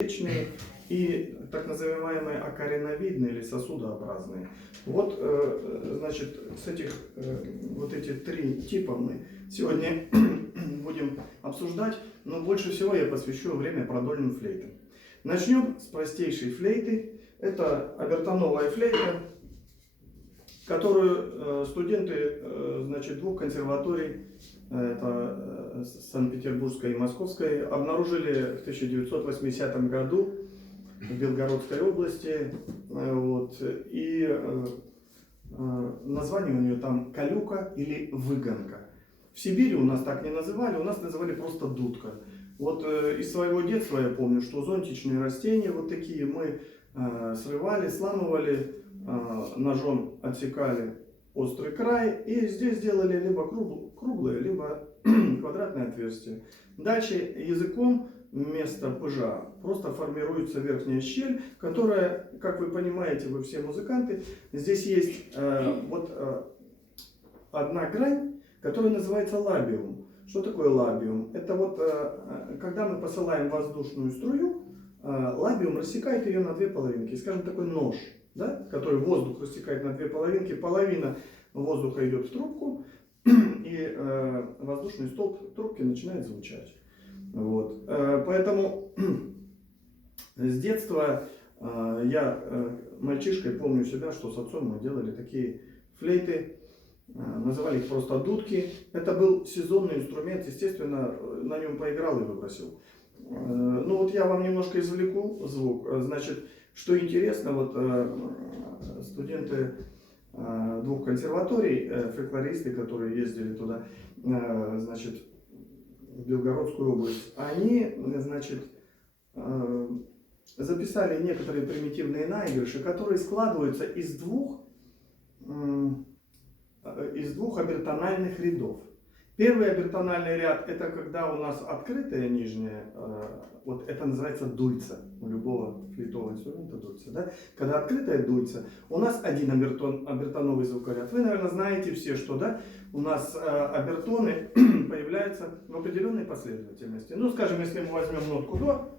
и так называемые окариновидные или сосудообразные. Вот, значит, с этих, вот эти три типа мы сегодня будем обсуждать, но больше всего я посвящу время продольным флейтам. Начнем с простейшей флейты. Это обертоновая флейта, которую студенты, значит, двух консерваторий, это Санкт-Петербургской и Московской, обнаружили в 1980 году в Белгородской области. Вот, и название у нее там калюка или выгонка. В Сибири у нас так не называли, у нас называли просто дудка. Вот из своего детства я помню, что зонтичные растения вот такие мы срывали, сламывали, ножом отсекали острый край и здесь делали либо круглое, либо квадратное отверстие. Дальше языком вместо пыжа просто формируется верхняя щель, которая, как вы понимаете, вы все музыканты, здесь есть одна грань, которая называется лабиум. Что такое лабиум? Это вот когда мы посылаем воздушную струю, лабиум рассекает ее на две половинки. Скажем, такой нож, да, который воздух рассекает на две половинки. Половина воздуха идет в трубку, и воздушный столб трубки начинает звучать. Вот. Поэтому с детства я мальчишкой помню себя, что с отцом мы делали такие флейты. Называли их просто дудки. Это был сезонный инструмент, естественно, на нем поиграл и выбросил. Ну вот я вам немножко извлеку звук. Значит, что интересно, вот студенты двух консерваторий, фольклористы, которые ездили туда, значит, в Белгородскую область, они, значит, записали некоторые примитивные наигрыши, которые складываются из двух обертональных рядов. Первый обертональный ряд — это когда у нас открытая нижняя, вот это называется дульца, у любого флейтового инструмента дульца, да? Когда открытая дульца, у нас один обертоновый звукоряд. Вы, наверное, знаете все, что, да, у нас обертоны появляются в определенной последовательности. Ну, скажем, если мы возьмем нотку до,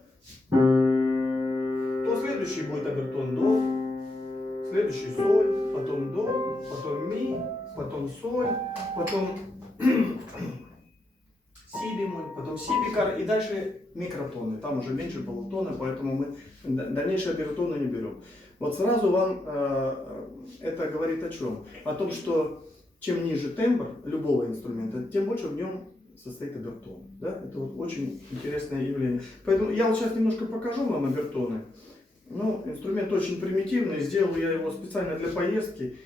то следующий будет обертон до, следующий соль, потом до, потом ми, потом соль, потом си бемоль, потом си бикар и дальше микротоны. Там уже меньше полутона, поэтому мы дальнейшие обертоны не берем. Вот сразу вам это говорит о чем? О том, что чем ниже тембр любого инструмента, тем больше в нем состоит обертон. Да? Это вот очень интересное явление. Поэтому я вот сейчас немножко покажу вам обертоны. Ну, инструмент очень примитивный, сделал я его специально для поездки,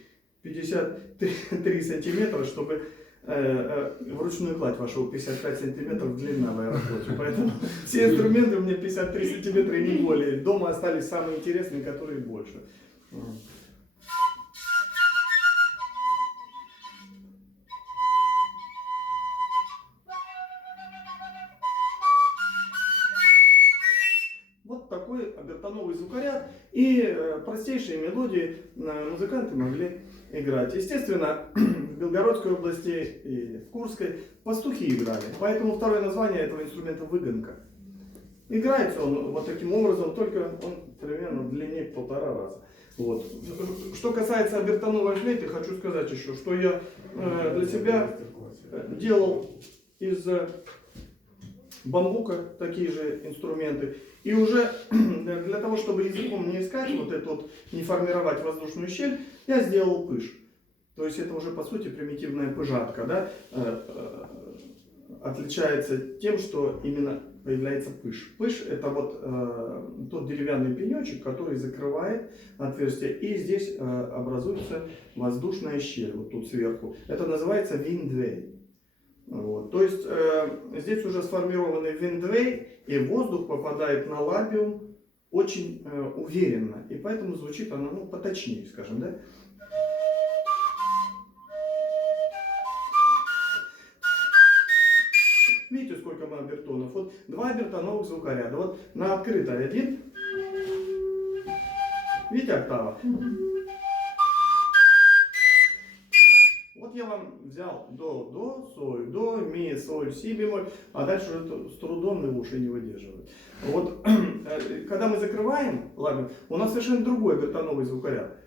53 сантиметра, чтобы вручную кладь вашего 55 сантиметров длина в аэропорте. Поэтому все инструменты у меня 53 сантиметра и не более. Дома остались самые интересные, которые больше. Вот такой обертоновый звукоряд, и простейшие мелодии музыканты могли играть. Естественно, в Белгородской области и в Курской пастухи играли, поэтому второе название этого инструмента — выгонка. Играется он вот таким образом, только он примерно в длине в 1,5 раза. Вот. Что касается обертоновой флейты, хочу сказать еще, что я для себя делал из бамбука такие же инструменты. И уже для того, чтобы языком не искать вот это вот, не формировать воздушную щель, я сделал пыж. То есть это уже по сути примитивная пыжатка, да? Отличается тем, что именно появляется пыж. Пыж — это вот тот деревянный пенечек, который закрывает отверстие, и здесь образуется воздушная щель вот тут сверху. Это называется виндвей. Вот. То есть здесь уже сформированный виндвей, и воздух попадает на лабиум очень уверенно, и поэтому звучит оно, ну, поточнее, скажем, да? Видите, сколько мы обертонов? Вот два обертоновых звукоряда. Вот на открытой один. Видите, октава? Вот вот я вам взял до, соль, до, ми, соль, си бемоль, а дальше это с трудом и уши не выдерживают. Вот когда мы закрываем лабиум, у нас совершенно другой бертоновый звукоряд.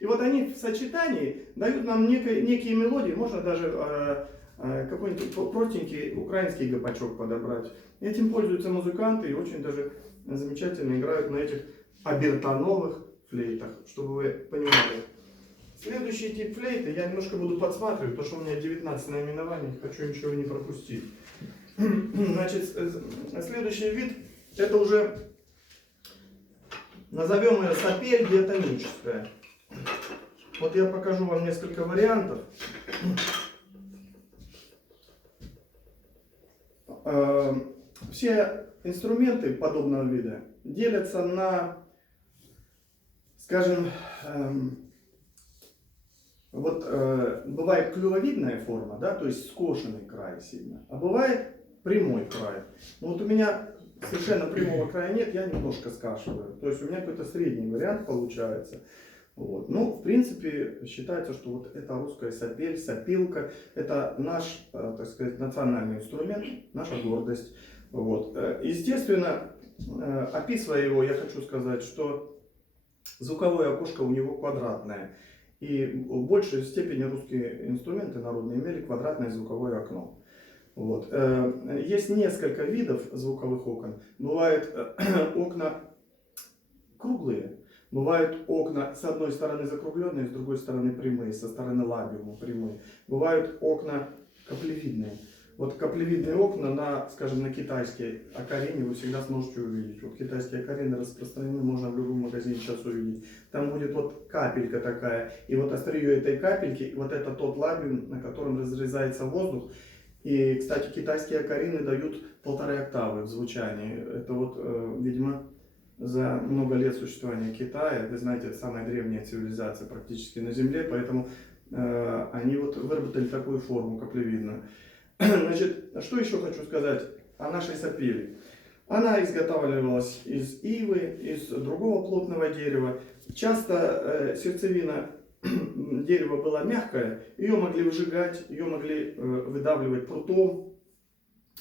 И вот они в сочетании дают нам некие мелодии, можно даже какой-нибудь простенький украинский гопачок подобрать. Этим пользуются музыканты и очень даже замечательно играют на этих обертоновых флейтах, чтобы вы понимали. Следующий тип флейты я немножко буду подсматривать, потому что у меня 19 наименований, хочу ничего не пропустить. Значит, следующий вид, это уже, назовем ее сапель диатоническая. Вот я покажу вам несколько вариантов. Все инструменты подобного вида делятся на, скажем, вот бывает клювовидная форма, да, то есть скошенный край сильно, а бывает прямой край. Но вот у меня совершенно прямого края нет, я немножко скашиваю. То есть у меня какой-то средний вариант получается. Вот. Ну, в принципе, считается, что вот эта русская сапель, сопилка, это наш, так сказать, национальный инструмент, наша гордость. Вот. Естественно, описывая его, я хочу сказать, что звуковое окошко у него квадратное. И в большей степени русские инструменты народные имели квадратное звуковое окно. Вот. Есть несколько видов звуковых окон. Бывают окна круглые. Бывают окна с одной стороны закругленные, с другой стороны прямые, со стороны лабиума прямые. Бывают окна каплевидные. Вот каплевидные окна на, скажем, на китайской акарине вы всегда сможете увидеть. Вот китайские акарины распространены, можно в любом магазине сейчас увидеть. Там будет вот капелька такая, и вот острие этой капельки, вот это тот лабиум, на котором разрезается воздух. И, кстати, китайские акарины дают 1,5 октавы в звучании. Это вот, видимо, за много лет существования Китая, вы знаете, это самая древняя цивилизация практически на Земле, поэтому они вот выработали такую форму каплевидную. Значит, что еще хочу сказать о нашей сапели. Она изготавливалась из ивы, из другого плотного дерева. Часто сердцевина дерева была мягкая, ее могли выжигать, ее могли выдавливать прутом.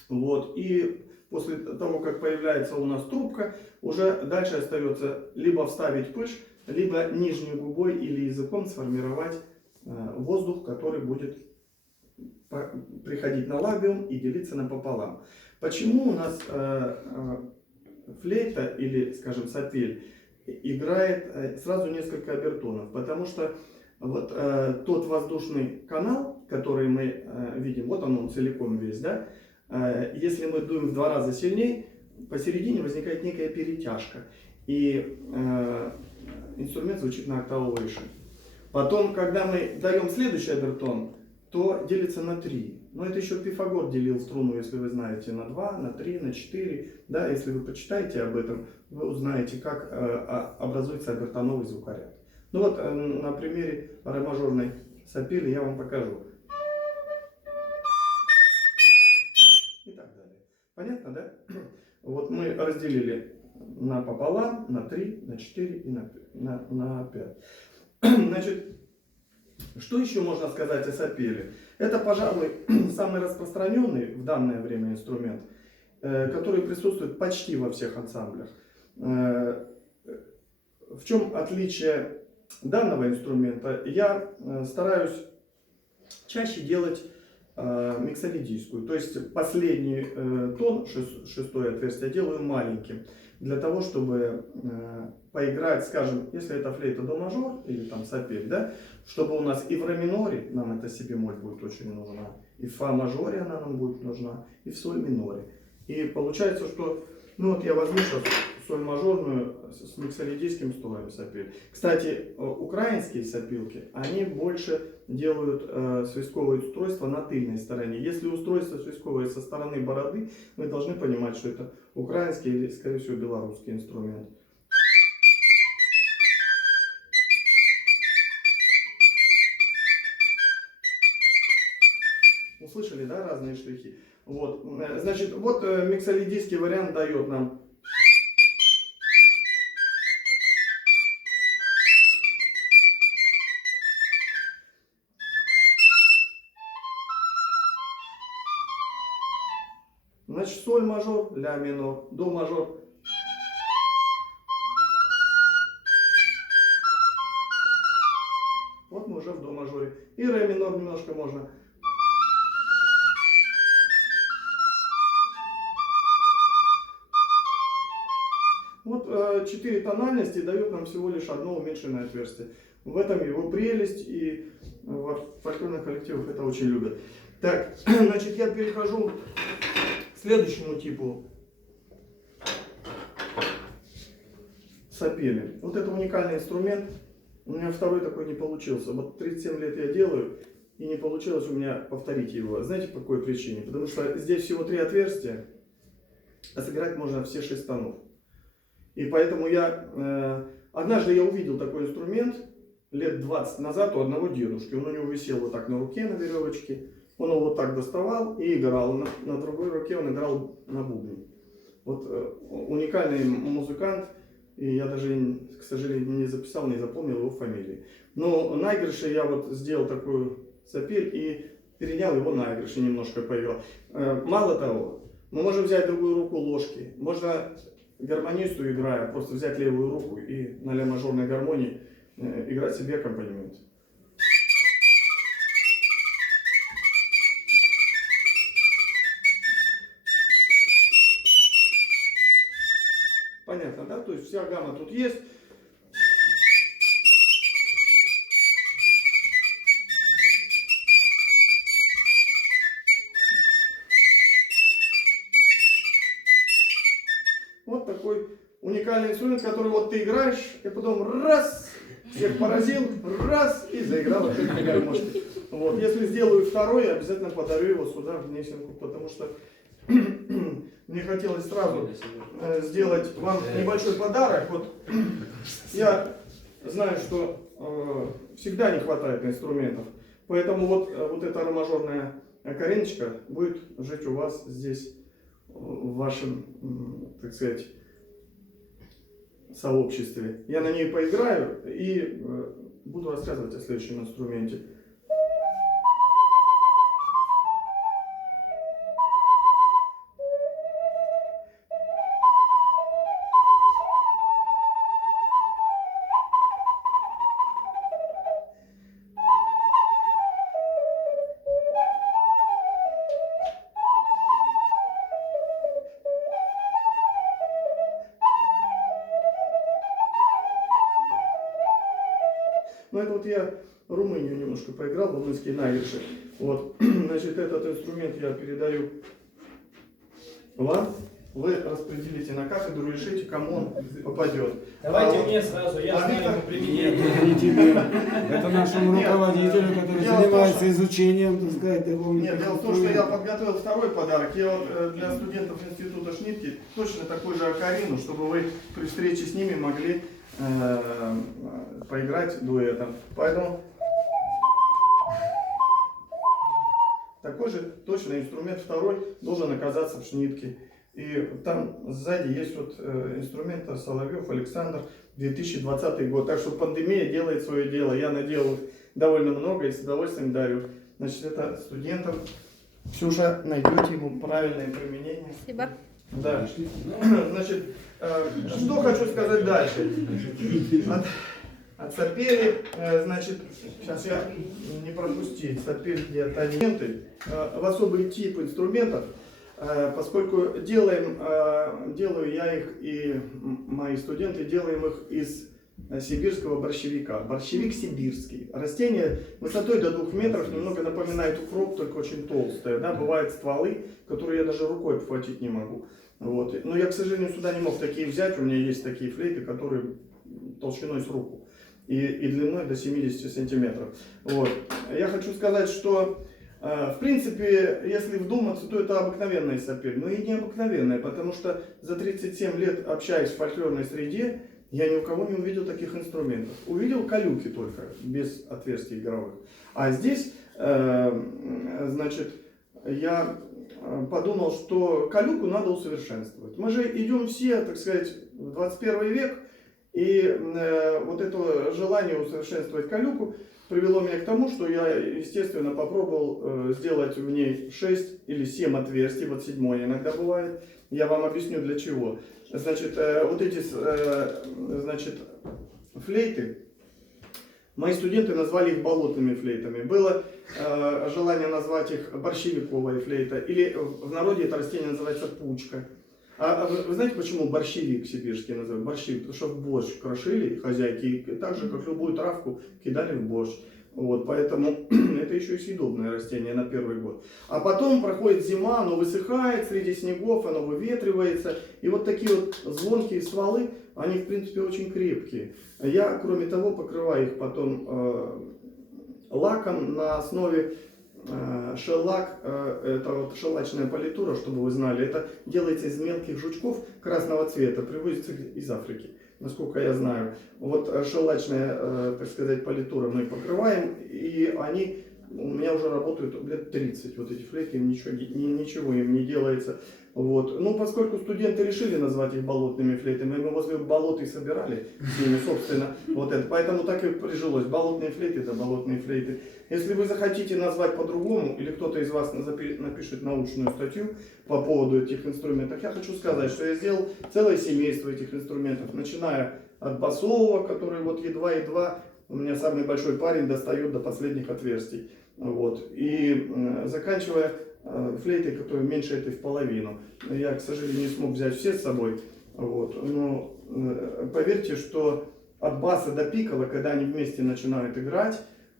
Вот. И после того, как появляется у нас трубка, уже дальше остается либо вставить пыш, либо нижней губой или языком сформировать воздух, который будет приходить на лабиум и делиться напополам. Почему у нас флейта или, скажем, сапель играет сразу несколько обертонов? Потому что вот тот воздушный канал, который мы видим, вот он целиком весь, да? Если мы дуем в 2 раза сильнее, посередине возникает некая перетяжка, и инструмент звучит на октаву выше. Потом, когда мы даем следующий обертон, то делится на 3. Но это еще Пифагор делил струну, если вы знаете, на 2, на 3, на 4. Да, если вы почитаете об этом, вы узнаете, как образуется обертоновый звукоряд. Ну вот, на примере ре-мажорной сапели я вам покажу. И так далее. Понятно, да? Вот мы разделили напополам, на 3, на 4 и на 5. Значит, что еще можно сказать о сапеле? Это, пожалуй, самый распространенный в данное время инструмент, который присутствует почти во всех ансамблях. В чем отличие данного инструмента? Я стараюсь чаще делать миксолидийскую, то есть последний тон, шестое отверстие, делаю маленьким, для того, чтобы поиграть, скажем, если это флейта до мажор или там сапель, да, чтобы у нас и в ре миноре нам эта си бемоль будет очень нужна, и в фа мажоре она нам будет нужна, и в соль миноре. И получается, что, ну вот я возьму сейчас соль мажорную с миксолидийским строем сапель. Кстати, украинские сопилки, они больше делают свистковое устройство на тыльной стороне. Если устройство свистковое со стороны бороды, вы должны понимать, что это украинский или, скорее всего, белорусский инструмент. Услышали, да, разные штрихи? Вот, значит, вот миксолидийский вариант дает нам. соль мажор, ля минор, до мажор. Вот мы уже в до мажоре. И ре минор немножко можно. Вот 4 тональности дают нам всего лишь одно уменьшенное отверстие. В этом его прелесть, и в фольклорных коллективах это очень любят. Так, значит, я перехожу к следующему типу сапели. Вот это уникальный инструмент. У меня второй такой не получился. Вот 37 лет я делаю, и не получилось у меня повторить его. Знаете, по какой причине? Потому что здесь всего 3 отверстия, а сыграть можно все 6 тонов. И поэтому однажды я увидел такой инструмент лет 20 назад у одного дедушки. Он у него висел вот так на руке, на веревочке. Он его вот так доставал и играл. На другой руке он играл на бубне. Вот уникальный музыкант. И я даже, к сожалению, не записал, не запомнил его фамилии. Но на игрыше я вот сделал такую сапель и перенял его на игрыше, немножко поиграл. Мало того, мы можем взять другую руку ложки. Можно гармонисту, играя, просто взять левую руку и на ля мажорной гармонии играть себе аккомпанемент. Понятно, да? То есть вся гамма тут есть. Вот такой уникальный инструмент, который вот ты играешь, и потом раз, всех поразил, раз, и заиграл опять на гармошке. Вот. Если сделаю второй, я обязательно подарю его сюда, в Несенку, потому что мне хотелось сразу сделать вам небольшой подарок. Вот я знаю, что всегда не хватает инструментов, поэтому вот эта ромажорная кореночка будет жить у вас здесь, в вашем, так сказать, сообществе. Я на ней поиграю и буду рассказывать о следующем инструменте. Но это вот я Румынию немножко поиграл, румынские наигрыши. Вот, значит, этот инструмент я передаю вам. Вы распределите на кафедру, решите, кому он попадет. Давайте мне сразу, я знаю его применение. Не тебе. Это нашему руководителю, который занимается изучением, так сказать, Нет, дело в том, что я подготовил второй подарок. Я вот для студентов института Шнитке точно такой же окарину, чтобы вы при встрече с ними могли поиграть дуэтом. Поэтому такой же точно инструмент второй должен оказаться в Шнитке. И там сзади есть вот инструменты Соловьев Александр, 2020 год. Так что пандемия делает свое дело. Я наделал довольно много и с удовольствием дарю. Значит, это студентам. Ксюша, найдете ему правильное применение. Спасибо. Да. Значит, что хочу сказать дальше. От сапели, значит, сейчас я не пропустить, сапель диатонименты, в особый тип инструментов, поскольку делаю я их и мои студенты делаем их из сибирского борщевика. Борщевик сибирский. Растение высотой до 2 метров, немного напоминает укроп, только очень толстое. Да? Бывают стволы, которые я даже рукой обхватить не могу. Вот. Но я, к сожалению, сюда не мог такие взять. У меня есть такие флейты, которые толщиной с руку. И длиной до 70 сантиметров. Вот. Я хочу сказать, что в принципе, если вдуматься, то это обыкновенная сапель. Но и необыкновенная, потому что за 37 лет общаясь в фольклорной среде, я ни у кого не увидел таких инструментов. Увидел калюки только, без отверстий игровых. А здесь, значит, я подумал, что калюку надо усовершенствовать. Мы же идем все, так сказать, в 21 век, и вот это желание усовершенствовать калюку привело меня к тому, что я, естественно, попробовал сделать в ней 6 или 7 отверстий, вот 7 иногда бывает. Я вам объясню для чего. Значит, вот эти, значит, флейты, мои студенты назвали их болотными флейтами. Было желание назвать их борщевиковая флейта, или в народе это растение называется пучка. А вы знаете, почему борщевик сибирский называют? Борщевик, потому что в борщ крошили хозяйки, так же, как любую травку, кидали в борщ. Вот, поэтому это еще и съедобное растение на первый год. А потом проходит зима, оно высыхает среди снегов, оно выветривается. И вот такие вот звонкие стволы, они в принципе очень крепкие. Я, кроме того, покрываю их потом лаком на основе шеллак, это вот шеллачная политура, чтобы вы знали, это делается из мелких жучков красного цвета, привозится из Африки, насколько я знаю. Вот шеллачная, так сказать, политура мы покрываем, и они у меня уже работают лет 30, вот эти флейты, им ничего им не делается. Вот. Ну, поскольку студенты решили назвать их болотными флейтами, мы возле болот и собирали с ними, собственно, вот это. Поэтому так и прижилось. Болотные флейты — это болотные флейты. Если вы захотите назвать по-другому, или кто-то из вас напишет научную статью по поводу этих инструментов, я хочу сказать, что я сделал целое семейство этих инструментов, начиная от басового, который вот едва-едва у меня самый большой парень достает до последних отверстий. Вот. И заканчивая флейтой, которая меньше этой в половину. Я, к сожалению, не смог взять все с собой. Вот. Но поверьте, что от баса до пикколо, когда они вместе начинают играть,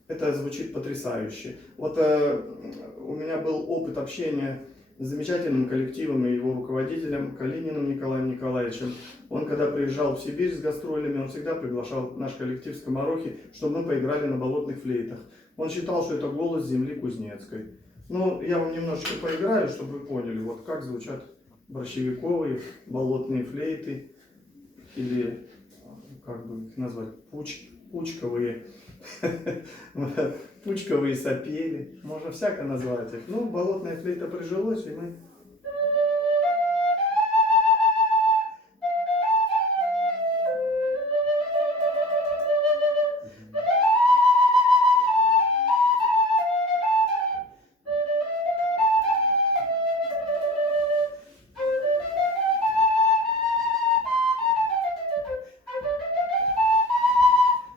это звучит потрясающе. Вот у меня был опыт общения с замечательным коллективом и его руководителем Калининым Николаем Николаевичем. Он, когда приезжал в Сибирь с гастролями, он всегда приглашал наш коллектив в Скоморохе, чтобы мы поиграли на болотных флейтах. Он считал, что это голос земли кузнецкой. Ну, я вам немножечко поиграю, чтобы вы поняли, вот как звучат борщевиковые болотные флейты, или, как бы их назвать, пучковые, пучковые сапели, можно всяко назвать их. Ну, болотная флейта прижилась, и мы...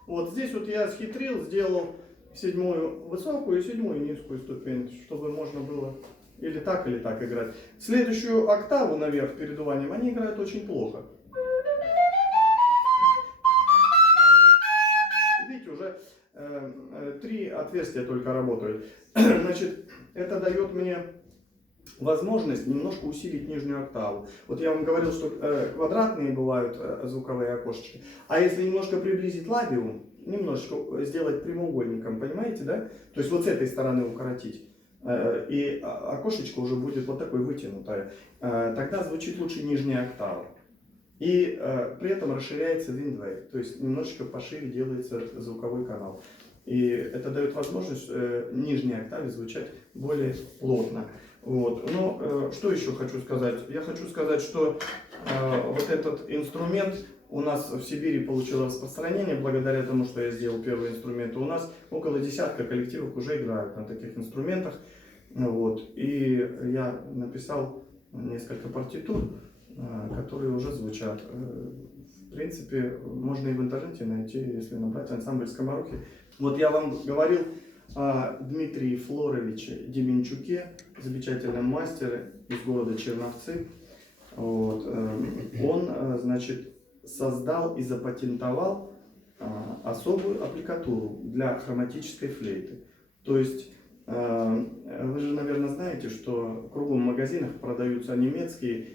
Вот здесь вот я схитрил, сделал 7-ю высокую и 7-ю низкую ступень, чтобы можно было или так играть. Следующую октаву наверх перед дуванием они играют очень плохо. Видите, уже 3 отверстия только работают. Значит, это дает мне возможность немножко усилить нижнюю октаву. Вот я вам говорил, что квадратные бывают звуковые окошечки, а если немножко приблизить лабиум, немножечко сделать прямоугольником, понимаете, да? То есть вот с этой стороны укоротить, и окошечко уже будет вот такое вытянутое, тогда звучит лучше нижняя октава. И при этом расширяется виндвей, то есть немножечко пошире делается звуковой канал. И это дает возможность нижней октаве звучать более плотно. Вот. Но что еще хочу сказать? Я хочу сказать, что вот этот инструмент у нас в Сибири получил распространение благодаря тому, что я сделал первый инструмент. У нас около десятка коллективов уже играют на таких инструментах. Вот. И я написал несколько партитур, которые уже звучат. В принципе, можно и в интернете найти, если набрать ансамбль Скоморохи. Вот я вам говорил о Дмитрии Флоровиче Деменчуке, замечательном мастере из города Черновцы. Вот. Он, значит, создал и запатентовал особую аппликатуру для хроматической флейты. То есть, вы же, наверное, знаете, что кругом в магазинах продаются немецкие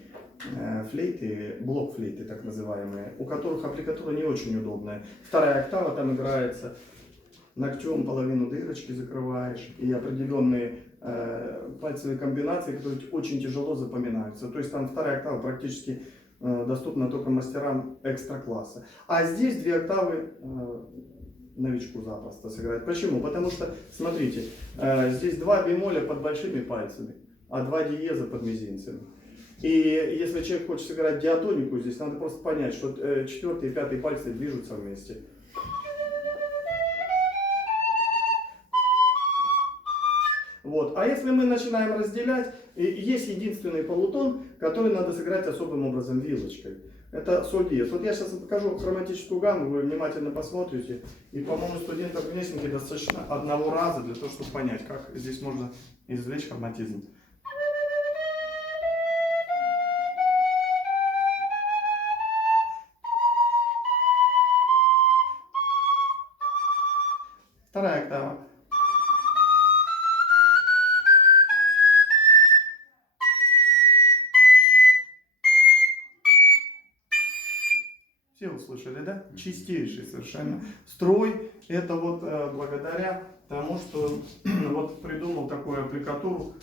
флейты, блок-флейты так называемые, у которых аппликатура не очень удобная. 2-я октава там играется, ногтем половину дырочки закрываешь, и определенные пальцевые комбинации, которые очень тяжело запоминаются. То есть там 2-я октава практически доступна только мастерам экстра-класса. А здесь 2 октавы новичку запросто сыграть. Почему? Потому что, смотрите, здесь 2 бемоля под большими пальцами, а 2 диеза под мизинцами. И если человек хочет сыграть диатонику, здесь надо просто понять, что 4-й и 5-й пальцы движутся вместе. Вот. А если мы начинаем разделять, и есть единственный полутон, который надо сыграть особым образом вилочкой. Это соль диез. Вот я сейчас покажу хроматическую гамму, вы внимательно посмотрите. И, по-моему, студентам-гнесинке достаточно одного раза для того, чтобы понять, как здесь можно извлечь хроматизм. Вторая октава. Все услышали, да? Чистейший совершенно строй. Это вот благодаря тому, что вот придумал такую аппликатуру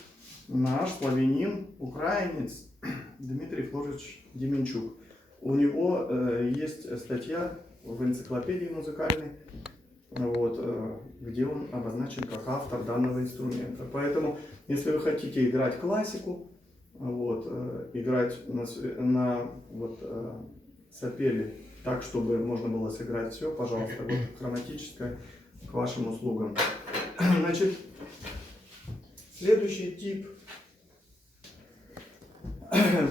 наш славянин, украинец Дмитрий Флорович Деменчук. У него есть статья в энциклопедии музыкальной, вот, где он обозначен как автор данного инструмента. Поэтому, если вы хотите играть классику, вот, играть на вот, сапели так, чтобы можно было сыграть все, пожалуйста, вот хроматическое к вашим услугам. Значит, следующий тип,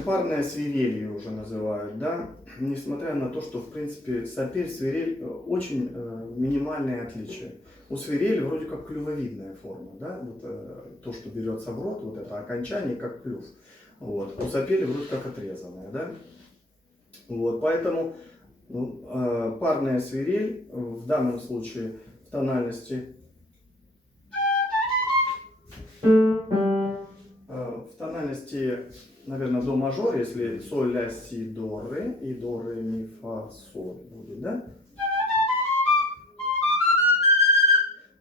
парная свирель ее уже называют, да, несмотря на то, что в принципе сапель, свирель очень минимальные отличия. У свирели вроде как клювовидная форма, да, вот, то, что берется в рот, вот это окончание как клюв. Вот. У сапели вроде как отрезанная, да. Вот, поэтому парная свирель в данном случае в тональности наверное, до мажор, если соль, ля, си, до, ре, и до, ре, ми, фа, соль будет, да?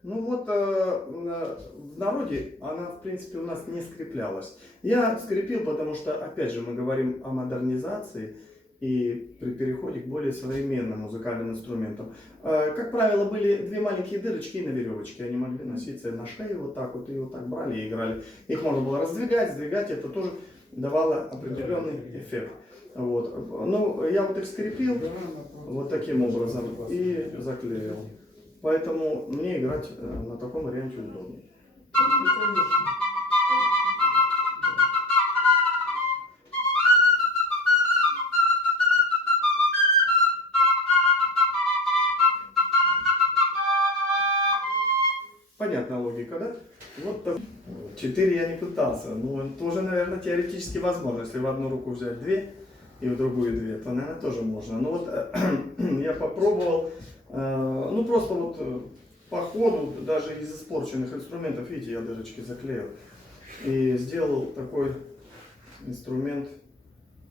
Ну вот, в народе она, в принципе, у нас не скреплялась. Я скрепил, потому что, опять же, мы говорим о модернизации и при переходе к более современным музыкальным инструментам. Как правило, были две маленькие дырочки на веревочке. Они могли носиться на шее вот так вот, и вот так брали и играли. Их можно было раздвигать, сдвигать, это тоже давало определенный эффект. Вот. Ну, я вот их скрепил вот таким образом и заклеил. Поэтому мне играть на таком варианте удобнее. Понятная логика, да? Вот так. 4 я не пытался. Но тоже, наверное, теоретически возможно. Если в одну руку взять 2 и в другую 2, то, наверное, тоже можно. Но вот я попробовал, ну просто вот по ходу, даже из испорченных инструментов, видите, я дырочки заклеил. И сделал такой инструмент,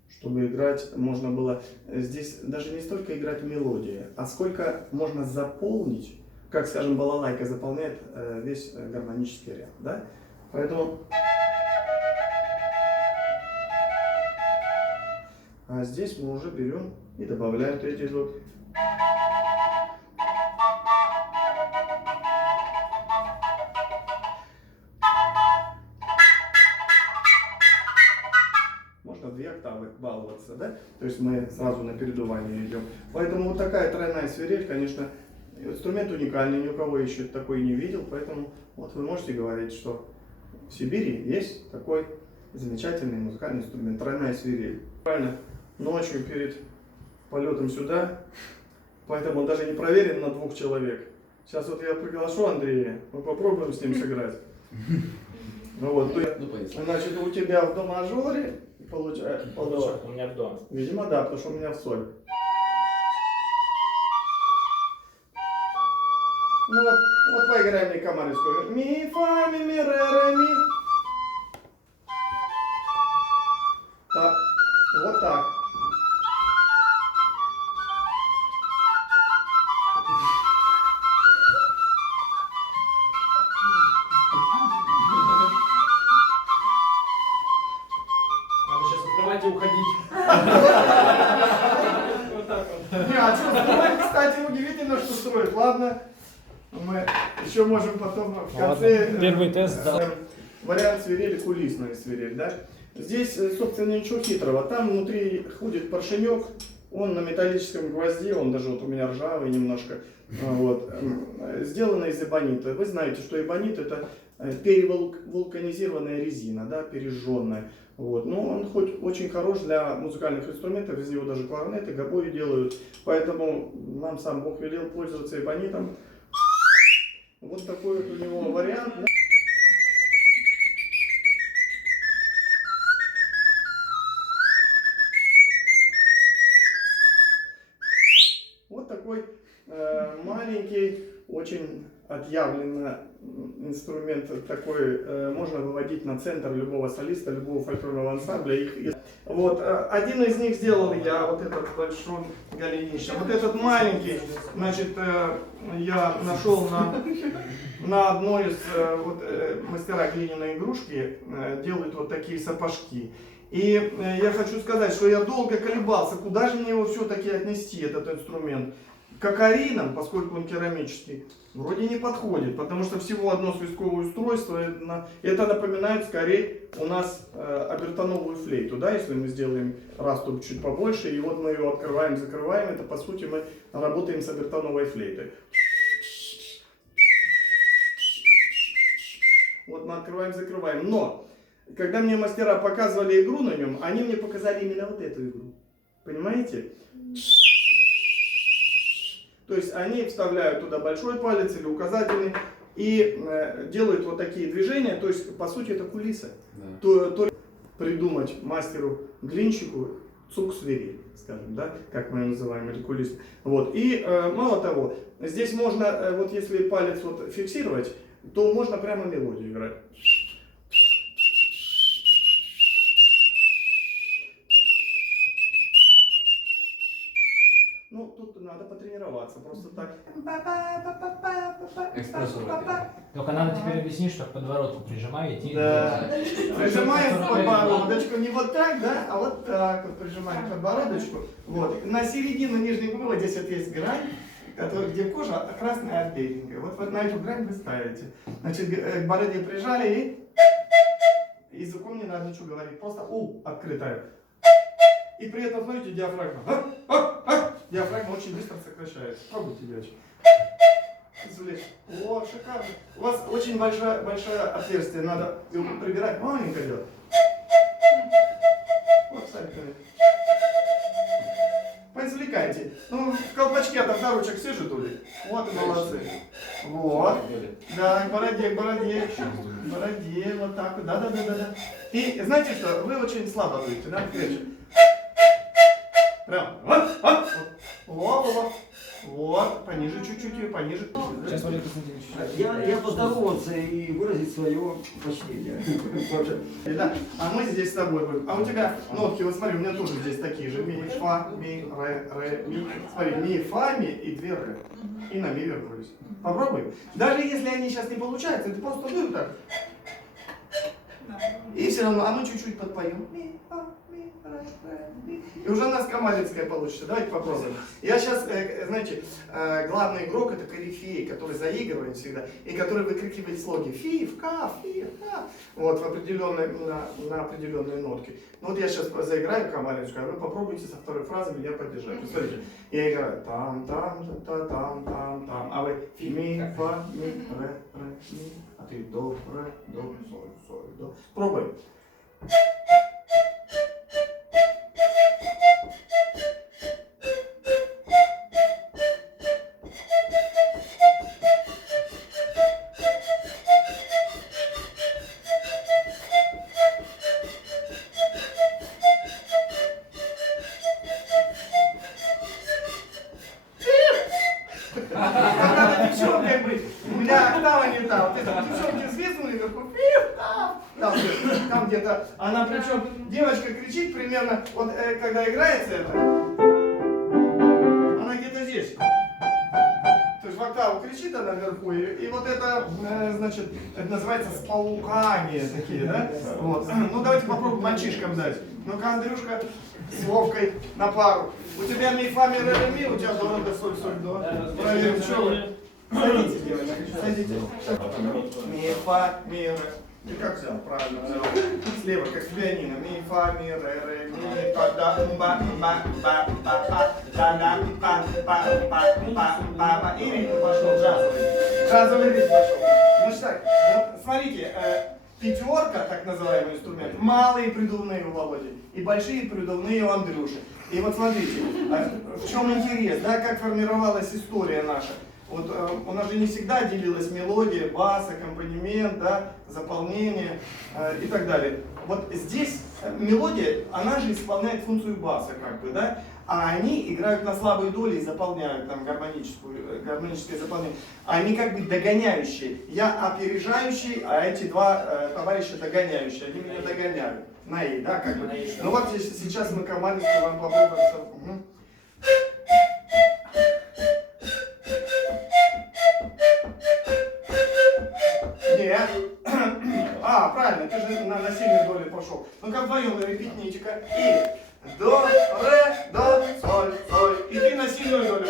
чтобы играть можно было. Здесь даже не столько играть мелодии, а сколько можно заполнить, как, скажем, балалайка заполняет весь гармонический ряд, да? Поэтому... А здесь мы уже берем и добавляем третий звук. Можно 2 октавы баловаться, да? То есть мы сразу на передувание идем. Поэтому вот такая тройная свирель, конечно, инструмент уникальный, ни у кого еще такой не видел, поэтому вот вы можете говорить, что в Сибири есть такой замечательный музыкальный инструмент, тройная свирель. Правильно, ночью перед полетом сюда, поэтому он даже не проверен на 2 человек. Сейчас вот я приглашу Андрея, мы попробуем с ним сыграть. Ну вот, значит, у тебя в до мажоре получается. У меня в до. Видимо, да, потому что у меня в соль. Ну вот поиграем мне камаринскую. Ми, фа, ми, ми, ре, ре, ми. Так, вот так. Надо сейчас открывать и уходить. Вот так вот. Не, а что, строить, кстати, удивительно, что строит. Ладно, мы еще можем потом в конце... Первый тест, да. Вариант свирели, кулисная свирель, да? Здесь, собственно, ничего хитрого. Там внутри ходит поршенек, он на металлическом гвозде, он даже вот у меня ржавый немножко, вот, сделано из эбонита. Вы знаете, что эбонит — это перевулканизированная резина, да, пережженная. Вот. Но он хоть очень хорош для музыкальных инструментов, из него даже кларнеты, гобои делают. Поэтому нам сам Бог велел пользоваться эбонитом. Вот такой вот у него вариант. Вот такой маленький, очень отъявленно инструмент такой, можно выводить на центр любого солиста, любого фольклорного ансамбля. Вот, один из них сделал я, вот этот большой голенище. Вот этот маленький, значит, я нашел на одной из мастера глиняной игрушки, делают вот такие сапожки. И я хочу сказать, что я долго колебался, куда же мне его все-таки отнести, этот инструмент. К окаринам, поскольку он керамический, вроде не подходит, потому что всего одно свистковое устройство, это напоминает скорее у нас обертоновую флейту, да, если мы сделаем раструб чуть побольше, и вот мы ее открываем, закрываем, это по сути мы работаем с обертоновой флейтой. Вот мы открываем, закрываем, но когда мне мастера показывали игру на нем, они мне показали именно вот эту игру, понимаете? То есть они вставляют туда большой палец или указательный и делают вот такие движения. То есть, по сути, это кулиса. Да. Только придумать мастеру-глинщику цук-свирель, скажем, да, как мы ее называем, или кулису. Вот. И мало того, здесь можно, вот если палец вот фиксировать, то можно прямо мелодию играть. Ну, тут надо потренироваться, просто так. Только надо теперь объяснить, что к подворотку прижимаете. Да. Прижимаем подбородочку не вот так, да, а вот так вот прижимаем подбородочку. Вот. На середину нижней губы здесь вот есть грань, где кожа красная от беленькая. Вот на эту грань вы ставите. Значит, к бороде прижали и языком не надо ничего говорить, просто открытая. И при этом, смотрите, диафрагма. Диафрагма очень быстро сокращается. Пробуйте, девочки. Извлечь. Вот, шикарно. У вас очень большое отверстие, надо его прибирать, маленько делать. Вот, сами. Поизвлекайте. Ну, в колпачке-то до ручек все же дули. Вот и молодцы. Вот. Да, к бороде, к бороде. К бороде, вот так вот. Да. И знаете что, вы очень слабо дуете, да? Прям. Вот, пониже чуть-чуть, пониже. Сейчас, Валерий Константинович. Я поздороваться и выразить свое почтение. Да. А мы здесь с тобой будем. А у тебя нотки, вот смотри, у меня тоже здесь такие же. Ми, фа, ми, ре, ми. Смотри, ми, фа, ми и две ре. И на ми вернулись. Попробуем. Даже если они сейчас не получаются, ты просто дуем так. И все равно, а мы чуть-чуть подпоем. Ми, фа, ми, ре, ми. И уже у нас камалецкая получится. Давайте попробуем. Я сейчас, знаете, главный игрок это корифей, который заигрывает всегда, и который выкрикивает слоги фи, ка, вот в определенной, на определенные нотки. Ну вот я сейчас заиграю камалецкую, а вы попробуйте со второй фразы меня поддержать. Смотрите, я играю там, а вы фи, ми, фа, ми, ре, ми, а ты до, ре, до, соль, до. Пробуй. Когда девчонкой быть, у меня октава не та. Вот это девчонки свистнули, там где-то, она причем, девочка кричит примерно, вот когда играется это, она где-то здесь. То есть в октаву кричит она вверху, и вот это, значит, это называется сполукания такие, да? Вот. Ну давайте попробуем мальчишкам дать. Ну-ка, Андрюшка, с Вовкой на пару. У тебя ми, фа, ми, ре, ми, у тебя до, до, соль, до. Проверим, что вы. Садитесь, девочки, садитесь. Ми, фа, ми, ре. Ты как взял? Правильно взял. Слева, как пианино. Ми, фа, ми, ре, ми, фа, да, ба, ба, ба, ба, ба, да, да, ба, ба, ба, ба, ба, ба. И ритм пошел джазовый. Джазовый ритм пошел. так, вот смотрите, пятерка, так называемый инструмент, малые придувные у Володи и большие придувные у Андрюши. И вот смотрите, в чем интерес, да, как формировалась история наша. Вот у нас же не всегда делилась мелодия, бас, аккомпанемент, да, заполнение и так далее. Вот здесь мелодия, она же исполняет функцию баса, как бы, да, а они играют на слабые доли и заполняют там гармоническое заполнение. Они как бы догоняющие. Я опережающий, а эти два товарища догоняющие. Они меня догоняют. На «и», да, как бы. Ну вот сейчас мы командой вам попробуем. Нет. А, правильно, ты же на сильную долю пошел. Ну-ка вдвоем репетните-ка. И до, ре, до, соль, соль. И ты на сильную долю.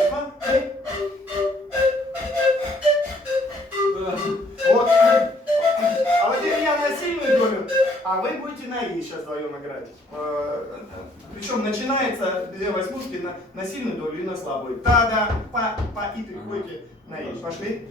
Вот. А вот теперь я на сильную долю, а вы будете на «и» сейчас вдвоем играть. Причем начинается две восьмушки на сильную долю и на слабую. Та-да, па, и переходите на «и». Пошли.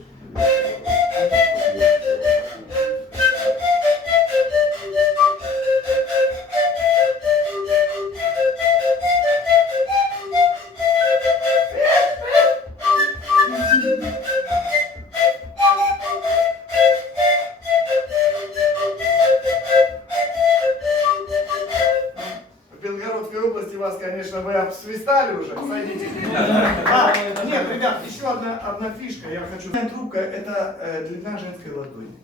В Белгородской области вас, конечно, вы обсвистали уже. Садитесь. Нет, ребят, еще одна фишка. Я хочу. Трубка — это длина женской ладони.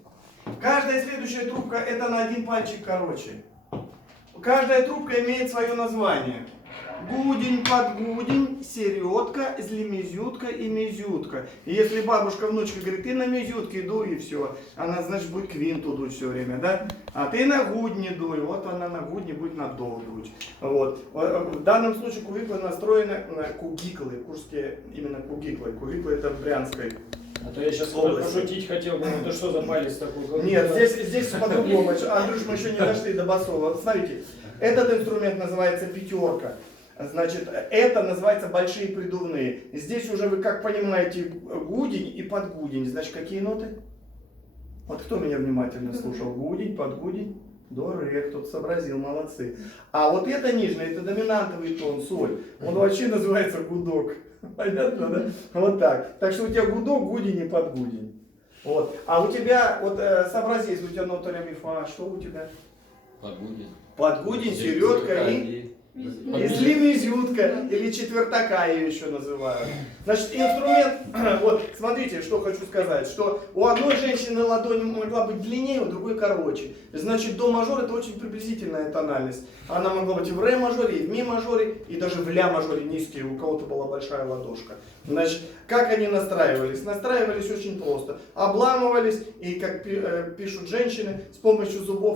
Каждая следующая трубка — это на один пальчик короче. Каждая трубка имеет свое название. Гудень, подгудень, середка, злемезютка и мезютка. И если бабушка, внучка говорит, ты на мезютке дуй, и все, она, значит, будет квинту дуть все время, да? А ты на гудне дуй, вот она на гудне будет на до дуть. Вот. В данном случае кувиклы настроены на кугиклы, курские именно кугиклы. Кугиклы это в Брянской. А то я сейчас пошутить хотел, думаю, это что за палец такой? Нет, здесь по-другому. Андрюш, мы еще не дошли до басова. Вот смотрите, этот инструмент называется пятерка. Значит, это называется большие придувные. Здесь уже вы, как понимаете, гудень и подгудень. Значит, какие ноты? Вот кто меня внимательно слушал? Гудень, подгудень, до, ре, кто-то сообразил, молодцы. А вот это нижний, это доминантовый тон, соль. Он вообще называется гудок. Понятно, да? Вот так. Так что у тебя гудок, гудень и подгудень. Вот. А у тебя, вот сообрази, если у тебя нота ре, ми, фа, что у тебя? Подгудин. Подгудень, середка и... Если мезютка, или четвертака ее еще называют. Значит, инструмент, вот, смотрите, что хочу сказать, что у одной женщины ладонь могла быть длиннее, у другой короче. Значит, до мажор это очень приблизительная тональность. Она могла быть и в ре мажоре, и в ми мажоре, и даже в ля мажоре низкие, у кого-то была большая ладошка. Значит, как они настраивались? Настраивались очень просто. Обламывались, и, как пишут женщины, с помощью зубов